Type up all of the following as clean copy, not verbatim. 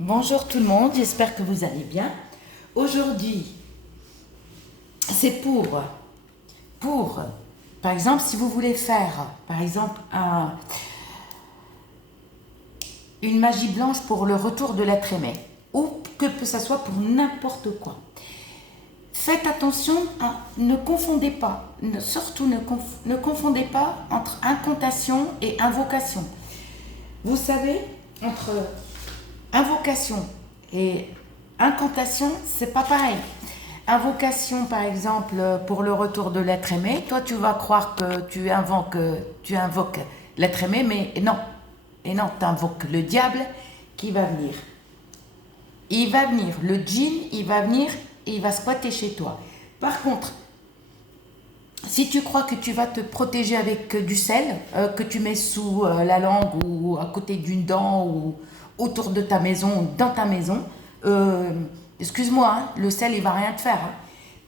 Bonjour tout le monde, j'espère que vous allez bien. Aujourd'hui, c'est pour, par exemple, si vous voulez faire, par exemple, une magie blanche pour le retour de l'être aimé, ou que ce soit pour n'importe quoi. Faites attention, ne confondez pas, surtout ne confondez pas entre incantation et invocation. Vous savez, entre invocation et incantation, c'est pas pareil. Invocation, par exemple, pour le retour de l'être aimé, toi tu vas croire que tu invoques l'être aimé, mais non. Et non, tu invoques le diable qui va venir. Il va venir, le djinn, il va venir et il va squatter chez toi. Par contre, si tu crois que tu vas te protéger avec du sel, que tu mets sous la langue ou à côté d'une dent ou autour de ta maison ou dans ta maison, excuse-moi, hein, le sel il va rien te faire. Hein.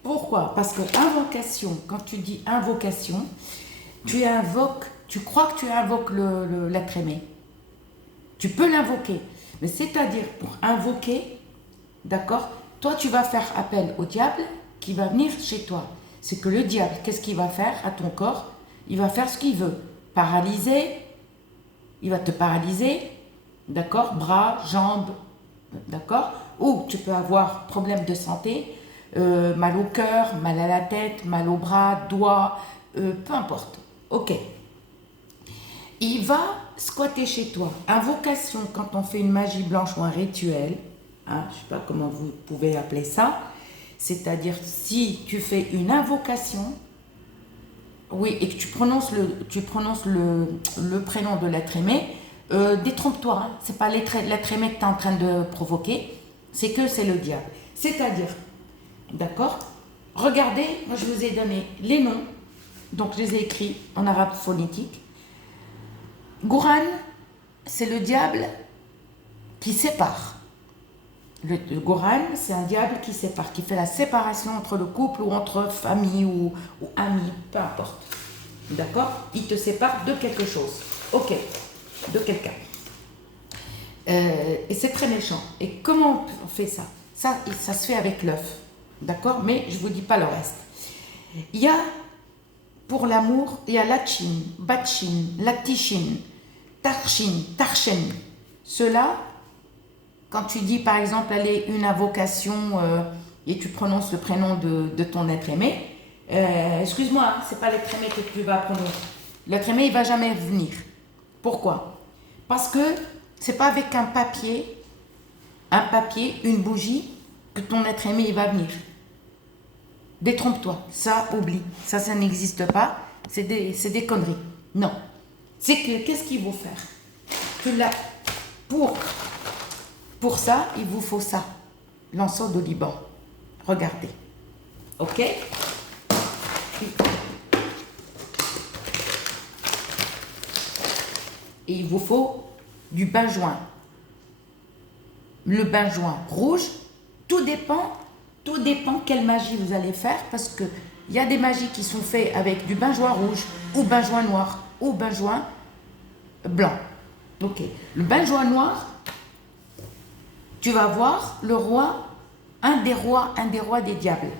Pourquoi? Parce que invocation, quand tu dis invocation, tu crois que tu invoques l'être aimé. Tu peux l'invoquer, mais c'est-à-dire pour invoquer, d'accord, toi tu vas faire appel au diable qui va venir chez toi. C'est que le diable, qu'est-ce qu'il va faire à ton corps? Il va faire ce qu'il veut. Paralyser, il va te paralyser, d'accord? Bras, jambes, d'accord? Ou tu peux avoir problème de santé, mal au cœur, mal à la tête, mal au bras, doigts, peu importe. Ok. Il va squatter chez toi. Invocation, quand on fait une magie blanche ou un rituel, hein, je ne sais pas comment vous pouvez appeler ça, c'est-à-dire si tu fais une invocation, oui, et que tu prononces le prénom de l'être aimé, détrompe-toi, hein, c'est pas l'être aimé que tu es en train de provoquer, c'est que c'est le diable. C'est-à-dire, d'accord? Regardez, moi je vous ai donné les noms, donc je les ai écrits en arabe phonétique. Gouran, c'est le diable qui sépare. Le Goran, c'est un diable qui sépare, qui fait la séparation entre le couple ou entre famille ou amis, peu importe. D'accord? Il te sépare de quelque chose. Ok, de quelqu'un. Et c'est très méchant. Et comment on fait ça? Ça se fait avec l'œuf. D'accord? Mais je ne vous dis pas le reste. Il y a, pour l'amour, il y a Lachin, Bachin, Latichin, Tarchin, Tarchen. Ceux-là, quand tu dis par exemple allez une invocation et tu prononces le prénom de ton être aimé, excuse-moi, hein, c'est pas l'être aimé que tu vas prononcer. L'être aimé il va jamais venir. Pourquoi? Parce que c'est pas avec un papier, une bougie que ton être aimé il va venir. Détrompe-toi, ça oublie, ça n'existe pas, c'est des conneries. Non, c'est que qu'est-ce qu'il faut faire? Que là, pour ça, il vous faut ça, l'encens de Liban. Regardez. Ok? Et il vous faut du benjoin. Le benjoin rouge, tout dépend quelle magie vous allez faire parce que il y a des magies qui sont faites avec du benjoin rouge ou benjoin noir ou benjoin blanc. Ok. Le benjoin noir, tu vas voir le roi, un des rois des diables.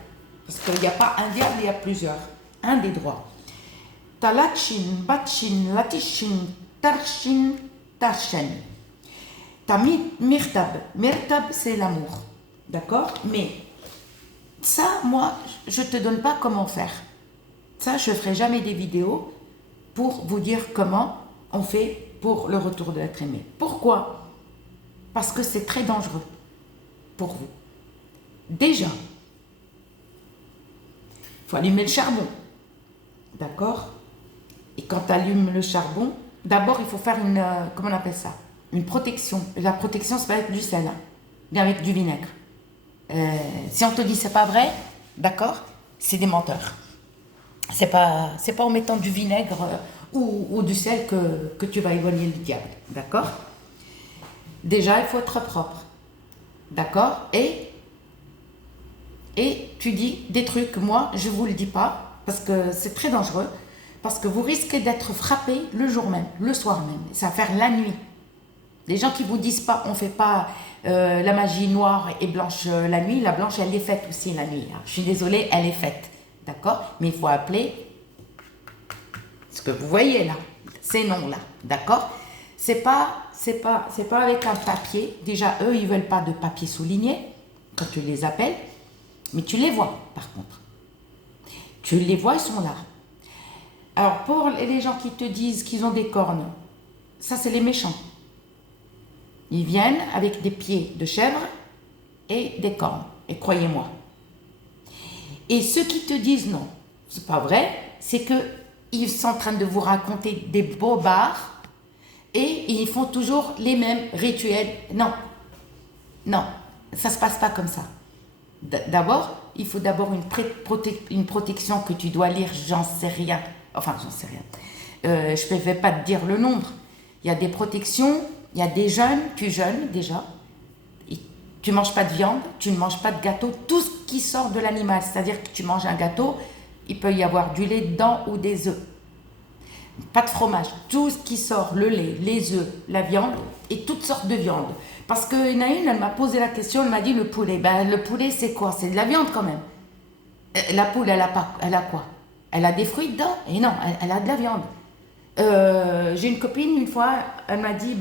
Parce qu'il n'y a pas un diable, il y a plusieurs. Un des rois. T'as Lachin, Bachin, Latichin, Tarchin, Tarchen. T'as Mirtab. Mirtab, c'est l'amour. D'accord? Mais ça, moi, je ne te donne pas comment faire. Ça, je ne ferai jamais des vidéos pour vous dire comment on fait pour le retour de l'être aimé. Pourquoi? Parce que c'est très dangereux pour vous. Déjà, il faut allumer le charbon. D'accord? Et quand tu allumes le charbon, d'abord il faut faire une, comment on appelle ça? Une protection. La protection, c'est pas avec du sel, hein, mais avec du vinaigre. Si on te dit c'est pas vrai, d'accord? C'est des menteurs. C'est pas en mettant du vinaigre ou du sel que tu vas éloigner le diable. D'accord? Déjà, il faut être propre. D'accord? Et tu dis des trucs, moi, je ne vous le dis pas, parce que c'est très dangereux, parce que vous risquez d'être frappé le jour même, le soir même. Ça va faire la nuit. Les gens qui vous disent pas, on fait pas la magie noire et blanche la nuit, la blanche, elle est faite aussi la nuit. Je suis désolée, elle est faite. D'accord? Mais il faut appeler ce que vous voyez là, ces noms-là. D'accord? C'est pas avec un papier. Déjà, eux, ils veulent pas de papier souligné quand tu les appelles. Mais tu les vois, par contre. Tu les vois, ils sont là. Alors, pour les gens qui te disent qu'ils ont des cornes, ça, c'est les méchants. Ils viennent avec des pieds de chèvre et des cornes. Et croyez-moi. Et ceux qui te disent non, c'est pas vrai, c'est que ils sont en train de vous raconter des bobards et ils font toujours les mêmes rituels. Non, non, ça se passe pas comme ça. D'abord, il faut d'abord une protection que tu dois lire, j'en sais rien. Enfin, j'en sais rien. Je ne vais pas te dire le nombre. Il y a des protections, il y a des jeûnes, tu jeûnes déjà. Tu ne manges pas de viande, tu ne manges pas de gâteau, tout ce qui sort de l'animal. C'est-à-dire que tu manges un gâteau, il peut y avoir du lait dedans ou des œufs. Pas de fromage, tout ce qui sort, le lait, les œufs, la viande et toutes sortes de viande. Parce que Naïne, elle m'a posé la question, elle m'a dit le poulet. Ben, le poulet, c'est quoi? C'est de la viande quand même. La poule, elle a quoi? Elle a des fruits dedans? Et non, elle a de la viande. J'ai une copine, une fois, elle m'a dit,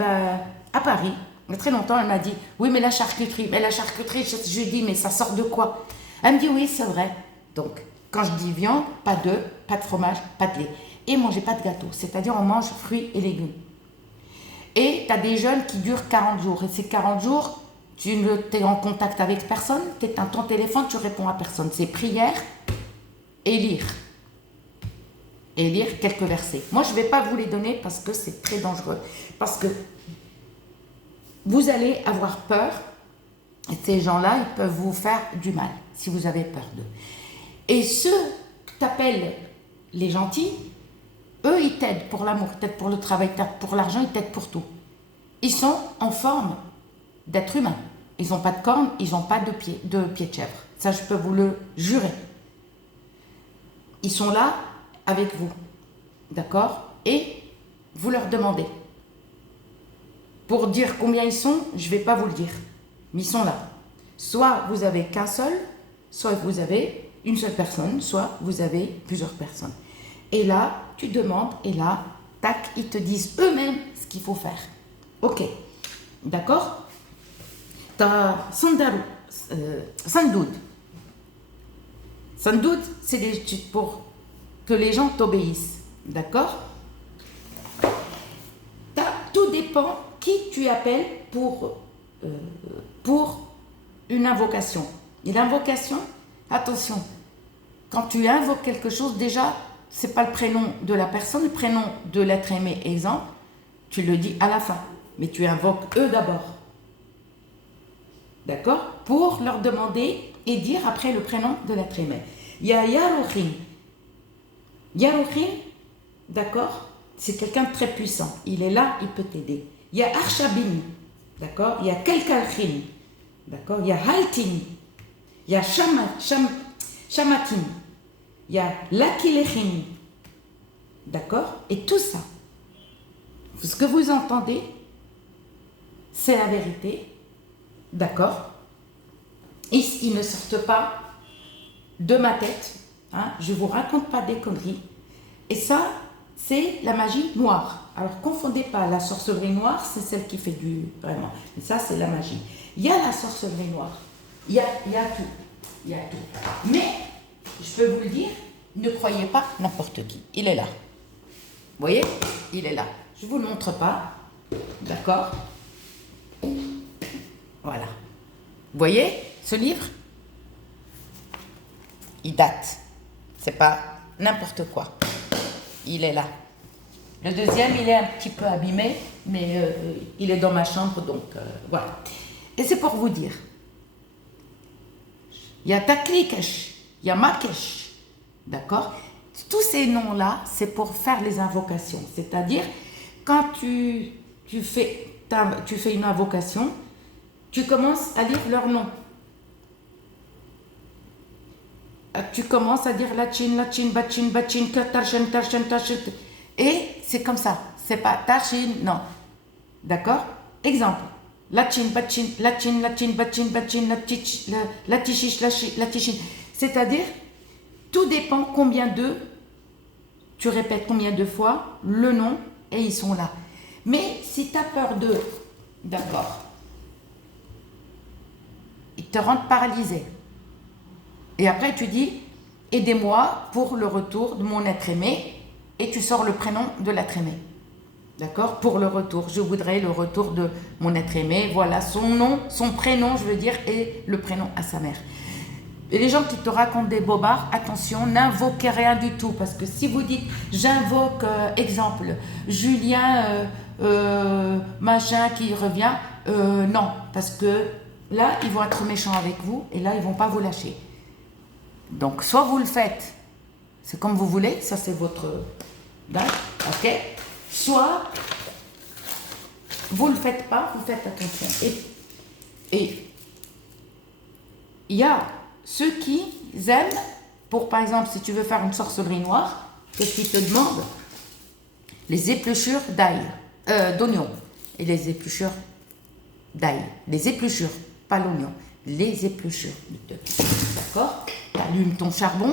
à Paris, il y a très longtemps, elle m'a dit, oui, mais la charcuterie, je lui ai dit, mais ça sort de quoi? Elle me dit, oui, c'est vrai. Donc, quand je dis viande, pas d'œufs, pas de fromage, pas de lait. Et mangez pas de gâteau, c'est-à-dire on mange fruits et légumes. Et tu as des jeûnes qui durent 40 jours. Et ces 40 jours, tu ne es en contact avec personne, tu es dans ton téléphone, tu réponds à personne. C'est prière et lire. Et lire quelques versets. Moi, je ne vais pas vous les donner parce que c'est très dangereux. Parce que vous allez avoir peur. Et ces gens-là, ils peuvent vous faire du mal si vous avez peur d'eux. Et ceux que tu appelles les gentils, eux, ils t'aident pour l'amour, ils t'aident pour le travail, ils t'aident pour l'argent, ils t'aident pour tout. Ils sont en forme d'être humains. Ils n'ont pas de cornes, ils n'ont pas de pieds de chèvre. Ça, je peux vous le jurer. Ils sont là avec vous. D'accord? Et vous leur demandez. Pour dire combien ils sont, je ne vais pas vous le dire. Mais ils sont là. Soit vous avez qu'un seul, soit vous avez une seule personne, soit vous avez plusieurs personnes. Et là, tu demandes, et là, tac, ils te disent eux-mêmes ce qu'il faut faire. Ok, d'accord? T'as Sandoud. Sandoud, c'est pour que les gens t'obéissent. D'accord? Tout dépend qui tu appelles pour une invocation. Et l'invocation, attention, quand tu invoques quelque chose, déjà, c'est pas le prénom de la personne, le prénom de l'être aimé, exemple, tu le dis à la fin, mais tu invoques eux d'abord. D'accord? Pour leur demander et dire après le prénom de l'être aimé. Il y a Yarouhin. Yarouhin, d'accord? C'est quelqu'un de très puissant. Il est là, il peut t'aider. Il y a Arshabin, d'accord? Il y a Kelkalchin, d'accord? Il y a Haltin. Il y a Shamatin. Il y a Lakilechin. D'accord? Et tout ça, ce que vous entendez, c'est la vérité. D'accord? Ils ne sortent pas de ma tête. Hein? Je ne vous raconte pas des conneries. Et ça, c'est la magie noire. Alors, confondez pas, la sorcellerie noire, c'est celle qui fait du... Vraiment. Et ça, c'est la magie. Il y a la sorcellerie noire. Il y a tout. Il y a tout. Mais, je peux vous le dire, ne croyez pas n'importe qui. Il est là. Vous voyez? Il est là. Je ne vous le montre pas. D'accord? Voilà. Vous voyez ce livre? Il date. C'est pas n'importe quoi. Il est là. Le deuxième, il est un petit peu abîmé, mais il est dans ma chambre, donc voilà. Et c'est pour vous dire. Il y a Taklikesh, il y a Makesh. D'accord? Tous ces noms-là, c'est pour faire les invocations. C'est-à-dire, quand tu fais une invocation, tu commences à lire leur nom. Tu commences à dire Lachin, Bachin, Tarshan, Tarshan. Et c'est comme ça. C'est pas Tarshin, non. D'accord? exemple, la tchin, batchin, la tchin, la tchin, batchin, batchin, la tichiche, la tichine. C'est-à-dire, tout dépend combien de, tu répètes combien de fois le nom et ils sont là. Mais si tu as peur de, d'accord, ils te rendent paralysé. Et après tu dis, aidez-moi pour le retour de mon être aimé, et tu sors le prénom de l'être aimé. D'accord? Pour le retour. Je voudrais le retour de mon être aimé. Voilà son nom, son prénom, je veux dire, et le prénom à sa mère. Et les gens qui te racontent des bobards, attention, n'invoquez rien du tout. Parce que si vous dites, j'invoque, exemple, Julien, machin qui revient, non. Parce que là, ils vont être méchants avec vous et là, ils ne vont pas vous lâcher. Donc, soit vous le faites, c'est comme vous voulez, ça c'est votre date, ok? Soit vous ne le faites pas, vous faites attention. Et il y a ceux qui aiment, pour par exemple, si tu veux faire une sorcellerie noire, qu'est-ce qu'ils te demandent? Les épluchures d'ail, d'oignon, et les épluchures d'ail. Les épluchures, pas l'oignon, les épluchures. D'accord? Tu allumes ton charbon,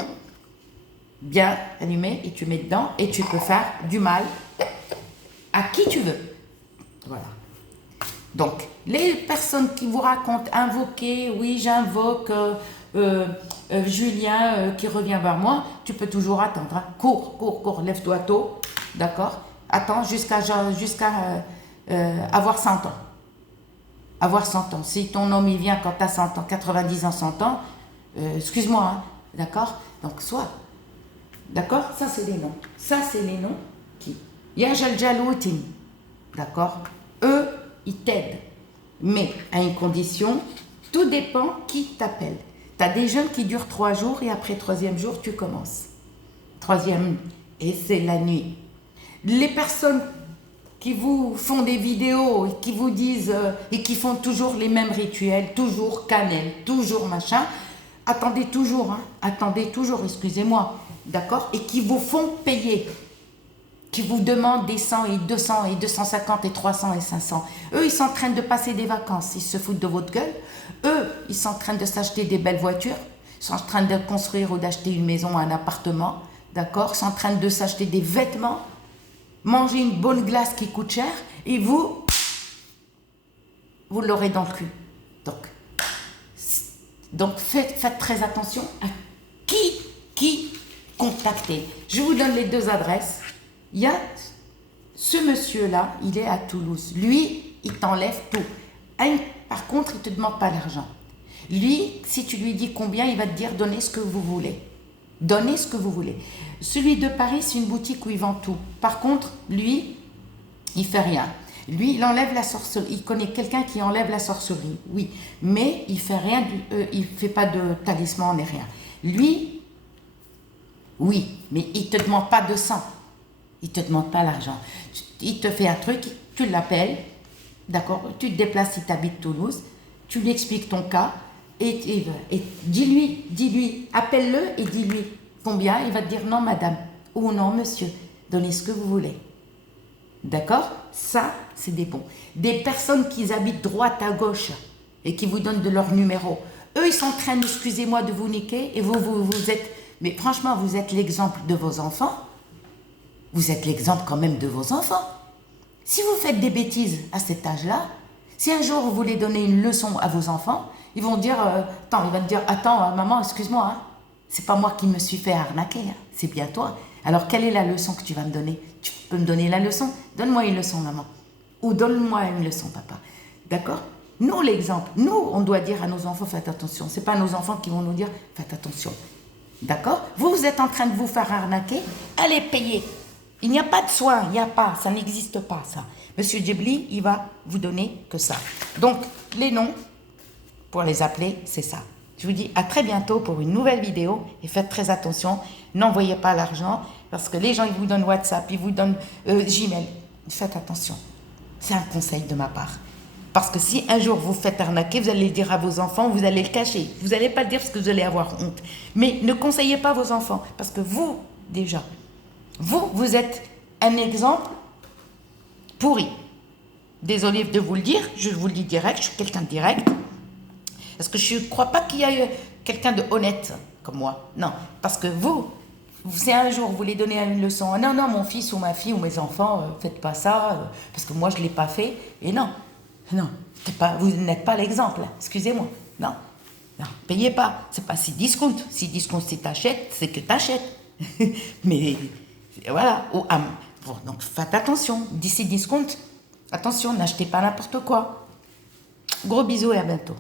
bien allumé, et tu mets dedans, et tu peux faire du mal à qui tu veux. Voilà. Donc, les personnes qui vous racontent invoquer, oui, j'invoque Julien qui revient vers moi, tu peux toujours attendre. Hein. Cours, lève-toi tôt, d'accord? Attends jusqu'à avoir 100 ans. Avoir 100 ans. Si ton homme il vient quand tu as 100 ans, 90 ans, 100 ans, excuse-moi, hein, d'accord? Donc, soit. D'accord? Ça, c'est les noms. Ça, c'est les noms qui. Yajal Jaloutin. D'accord? Eux, ils t'aident. Mais à une condition, tout dépend qui t'appelle. Tu as des jeunes qui durent 3 jours et après 3e jour, tu commences. 3e, et c'est la nuit. Les personnes qui vous font des vidéos et qui vous disent et qui font toujours les mêmes rituels, toujours cannelle, toujours machin, attendez toujours, excusez-moi, d'accord? Et qui vous font payer, qui vous demandent des 100 et 200 et 250 et 300 et 500. Eux, ils sont en train de passer des vacances, ils se foutent de votre gueule. Eux, ils sont en train de s'acheter des belles voitures, ils sont en train de construire ou d'acheter une maison, un appartement, d'accord? Ils sont en train de s'acheter des vêtements, manger une bonne glace qui coûte cher, et vous l'aurez dans le cul. Donc faites très attention à qui contacter. Je vous donne les 2 adresses. Il y a ce monsieur-là, il est à Toulouse. Lui, il t'enlève tout. Par contre, il ne te demande pas l'argent. Lui, si tu lui dis combien, il va te dire donnez ce que vous voulez. Donnez ce que vous voulez. Celui de Paris, c'est une boutique où il vend tout. Par contre, lui, il fait rien. Lui, il enlève la sorcellerie. Il connaît quelqu'un qui enlève la sorcellerie, oui. Mais il fait rien, il fait pas de talisman ni rien. Lui, oui, mais il te demande pas de sang. Il te demande pas l'argent. Il te fait un truc, tu l'appelles, d'accord? Tu te déplaces si tu habites Toulouse, tu lui expliques ton cas et dis-lui, appelle-le et dis-lui combien. Il va te dire non madame ou non monsieur, donnez ce que vous voulez. D'accord? Ça, c'est des bons. Des personnes qui habitent droite à gauche et qui vous donnent de leur numéro. Eux, ils sont en train, excusez-moi, de vous niquer et vous êtes... Mais franchement, vous êtes l'exemple de vos enfants. Vous êtes l'exemple quand même de vos enfants. Si vous faites des bêtises à cet âge-là, si un jour vous voulez donner une leçon à vos enfants, ils vont dire, il va te dire, attends, maman, excuse-moi, hein, c'est pas moi qui me suis fait arnaquer, hein, c'est bien toi. Alors, quelle est la leçon que tu vas me donner? Tu peux me donner la leçon? Donne-moi une leçon, maman. Ou donne-moi une leçon, papa. D'accord? Nous, l'exemple. Nous, on doit dire à nos enfants, faites attention. Ce n'est pas nos enfants qui vont nous dire, faites attention. D'accord? Vous êtes en train de vous faire arnaquer. Allez payer. Il n'y a pas de soin. Il n'y a pas. Ça n'existe pas, ça. Monsieur Djebli, il va vous donner que ça. Donc, les noms, pour les appeler, c'est ça. Je vous dis à très bientôt pour une nouvelle vidéo et faites très attention. N'envoyez pas l'argent parce que les gens, ils vous donnent WhatsApp, ils vous donnent Gmail. Faites attention. C'est un conseil de ma part. Parce que si un jour vous faites arnaquer, vous allez le dire à vos enfants, vous allez le cacher. Vous n'allez pas le dire parce que vous allez avoir honte. Mais ne conseillez pas vos enfants parce que vous, déjà, vous êtes un exemple pourri. Désolée de vous le dire, je vous le dis direct, je suis quelqu'un de direct. Parce que je ne crois pas qu'il y ait quelqu'un de honnête comme moi. Non, parce que si un jour vous voulez donner une leçon, ah non, non, mon fils ou ma fille ou mes enfants, faites pas ça, parce que moi je ne l'ai pas fait. Et non, non, vous n'êtes pas l'exemple, excusez-moi. Non, non, payez pas. C'est pas si discount. Si discount, si t'achètes, c'est que t'achètes. Mais voilà. Bon, donc faites attention. D'ici discount, attention, n'achetez pas n'importe quoi. Gros bisous et à bientôt.